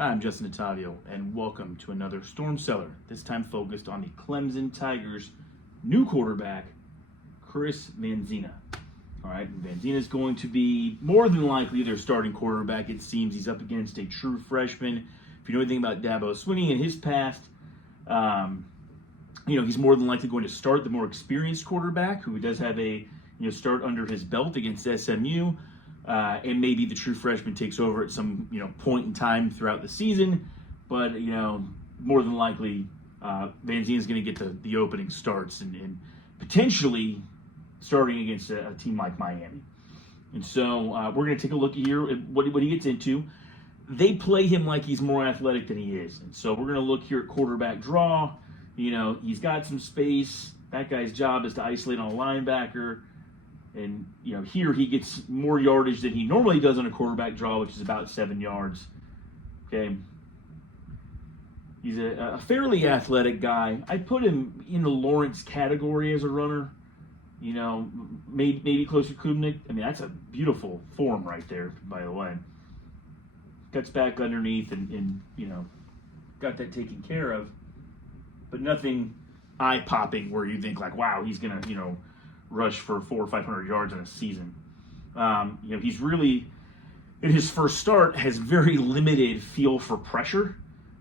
Hi, I'm Justin Ottavio, and welcome to another Storm Cellar, this time focused on the Clemson Tigers' new quarterback, Chris Vizzina. All right, Vizzina is going to be more than likely their starting quarterback. It seems he's up against a true freshman. If you know anything about Dabo Swinney and his past, he's more than likely going to start the more experienced quarterback who does have a start under his belt against SMU. And maybe the true freshman takes over at some point in time throughout the season, but more than likely Vizzina is going to get the opening starts and potentially starting against a team like Miami. And so we're going to take a look here at what he gets into. They play him like he's more athletic than he is, and so we're going to look here at quarterback draw. He's got some space. That guy's job is to isolate on a linebacker. And, here he gets more yardage than he normally does on a quarterback draw, which is about 7 yards. Okay. He's a fairly athletic guy. I put him in the Lawrence category as a runner. Maybe closer to Klubnik. I mean, that's a beautiful form right there, by the way. Cuts back underneath and got that taken care of. But nothing eye-popping where you think, like, wow, he's going to, rush for 400 or 500 yards in a season. He's really, in his first start, has very limited feel for pressure.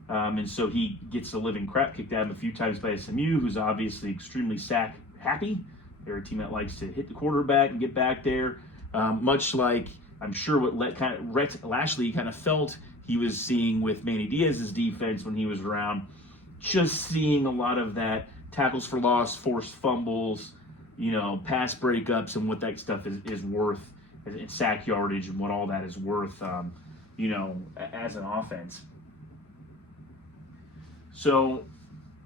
And so he gets the living crap kicked out of him a few times by SMU, who's obviously extremely sack happy. They're a team that likes to hit the quarterback and get back there. Much like, I'm sure what Rhett Lashley kind of felt he was seeing with Manny Diaz's defense when he was around. Just seeing a lot of that tackles for loss, forced fumbles, pass breakups and what that stuff is worth, and sack yardage and what all that is worth, as an offense. So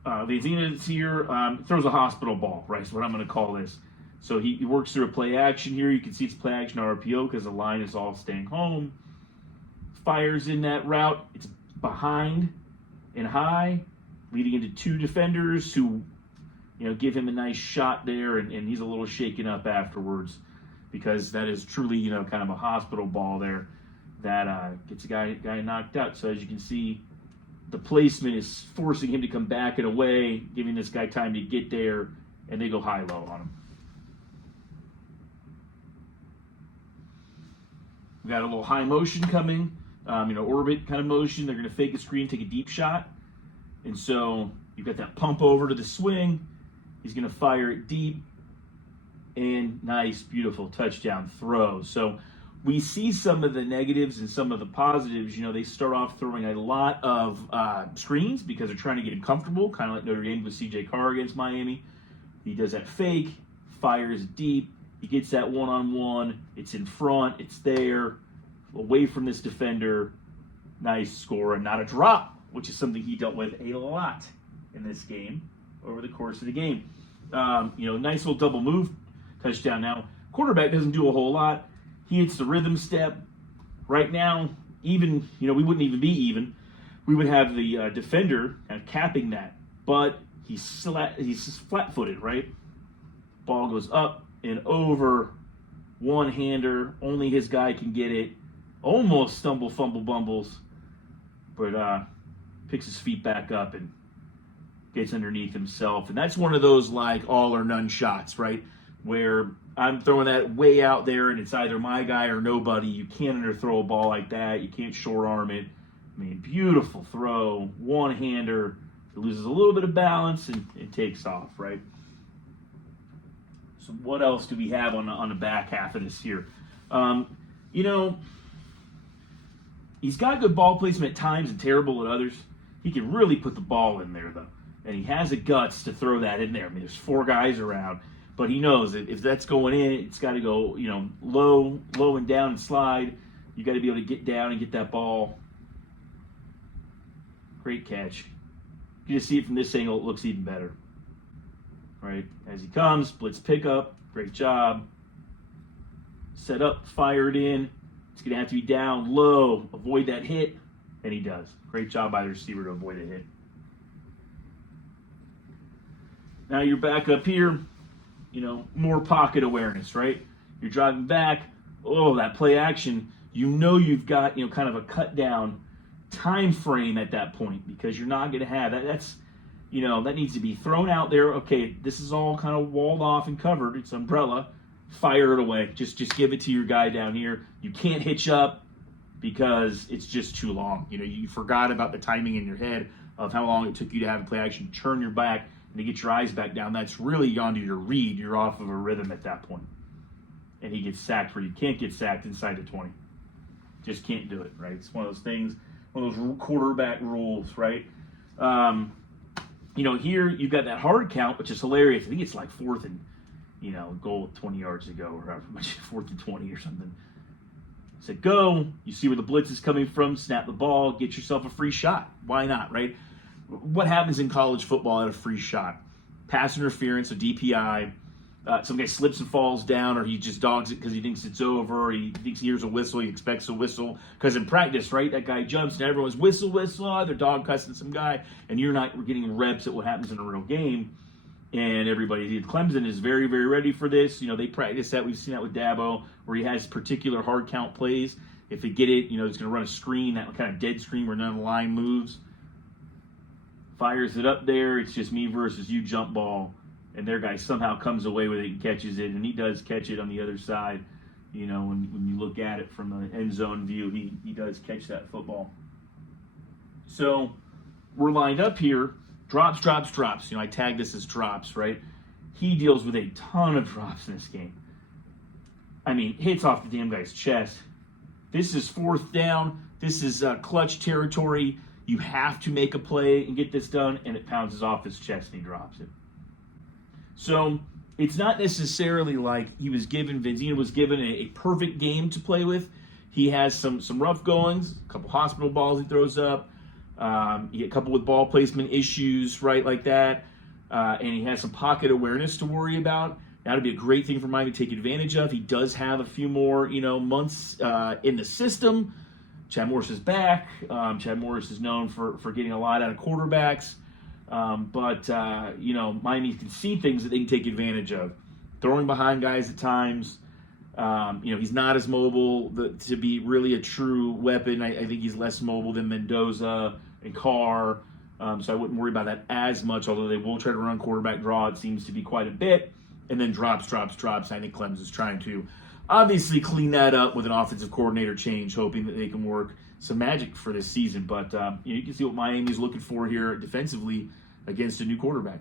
Vizzina is here, throws a hospital ball, right? Is what I'm going to call this. So he works through a play action here. You can see it's play action RPO because the line is all staying home. Fires in that route. It's behind and high, leading into two defenders who give him a nice shot there, and he's a little shaken up afterwards because that is truly, kind of a hospital ball there that gets a guy knocked out. So as you can see, the placement is forcing him to come back and away, giving this guy time to get there, and they go high-low on him. We got a little high motion coming, orbit kind of motion. They're going to fake a screen, take a deep shot, and so you've got that pump over to the swing. He's going to fire it deep, and nice, beautiful touchdown throw. So we see some of the negatives and some of the positives. They start off throwing a lot of screens because they're trying to get him comfortable, kind of like Notre Dame with CHRISTOPHER against Miami. He does that fake, fires deep. He gets that one-on-one. It's in front. It's there, away from this defender. Nice score and not a drop, which is something he dealt with a lot in this game over the course of the game. Nice little double move touchdown. Now, quarterback doesn't do a whole lot. He hits the rhythm step. Right now, even, we wouldn't even be even. We would have the defender kind of capping that. But he's flat-footed, right? Ball goes up and over. One-hander. Only his guy can get it. Almost stumble, fumble, bumbles. But picks his feet back up and gets underneath himself. And that's one of those like all or none shots, right? Where I'm throwing that way out there and it's either my guy or nobody. You can't underthrow a ball like that. You can't short arm it. I mean, beautiful throw, one-hander. It loses a little bit of balance and it takes off, right? So what else do we have on the back half of this here? He's got good ball placement at times and terrible at others. He can really put the ball in there, though. And he has the guts to throw that in there. I mean, there's 4 guys around. But he knows that if that's going in, it's got to go, low and down and slide. You got to be able to get down and get that ball. Great catch. You just see it from this angle, it looks even better. Right? As he comes, blitz pickup. Great job. Set up, fire it in. It's going to have to be down, low, avoid that hit. And he does. Great job by the receiver to avoid a hit. Now you're back up here, more pocket awareness, right? You're driving back. Oh, that play action. You've got, kind of a cut down time frame at that point, because you're not going to have that. That's, that needs to be thrown out there. Okay, this is all kind of walled off and covered. It's umbrella. Fire it away. Just give it to your guy down here. You can't hitch up because it's just too long. You forgot about the timing in your head of how long it took you to have a play action, turn your back, and to get your eyes back down. That's really onto your read. You're off of a rhythm at that point. And he gets sacked where you can't get sacked inside the 20. Just can't do it, right? It's one of those things, one of those quarterback rules, right? Here you've got that hard count, which is hilarious. I think it's like 4th and, goal 20 yards to go, or however much, 4th and 20 or something. So go, you see where the blitz is coming from, snap the ball, get yourself a free shot. Why not, right? What happens in college football at a free shot? Pass interference, a DPI. Some guy slips and falls down, or he just dogs it because he thinks it's over, or he thinks he hears a whistle, he expects a whistle. Because in practice, right, that guy jumps and everyone's whistle, they're dog cussing some guy, and you're not getting reps at what happens in a real game. And everybody, Clemson is very, very ready for this. They practice that. We've seen that with Dabo, where he has particular hard count plays. If they get it, he's going to run a screen, that kind of dead screen where none of the line moves. Fires it up there. It's just me versus you, jump ball. And their guy somehow comes away with it and catches it. And he does catch it on the other side. When you look at it from the end zone view, he does catch that football. So we're lined up here. Drops. I tag this as drops, right? He deals with a ton of drops in this game. I mean, hits off the damn guy's chest. This is 4th down. This is clutch territory. You have to make a play and get this done, and it pounces off his chest and he drops it. So it's not necessarily like Vizzina was given a perfect game to play with. He has some rough goings, a couple hospital balls he throws up. A couple with ball placement issues, right, like that. And he has some pocket awareness to worry about. That'd be a great thing for Miami to take advantage of. He does have a few more, months in the system. Chad Morris is back. Chad Morris is known for getting a lot out of quarterbacks. But Miami can see things that they can take advantage of. Throwing behind guys at times. He's not as mobile to be really a true weapon. I think he's less mobile than Mendoza and Carr. So I wouldn't worry about that as much, although they will try to run quarterback draw. It seems to be quite a bit. And then drops. I think Clemson's trying to obviously clean that up with an offensive coordinator change, hoping that they can work some magic for this season. But you can see what Miami's looking for here defensively against a new quarterback.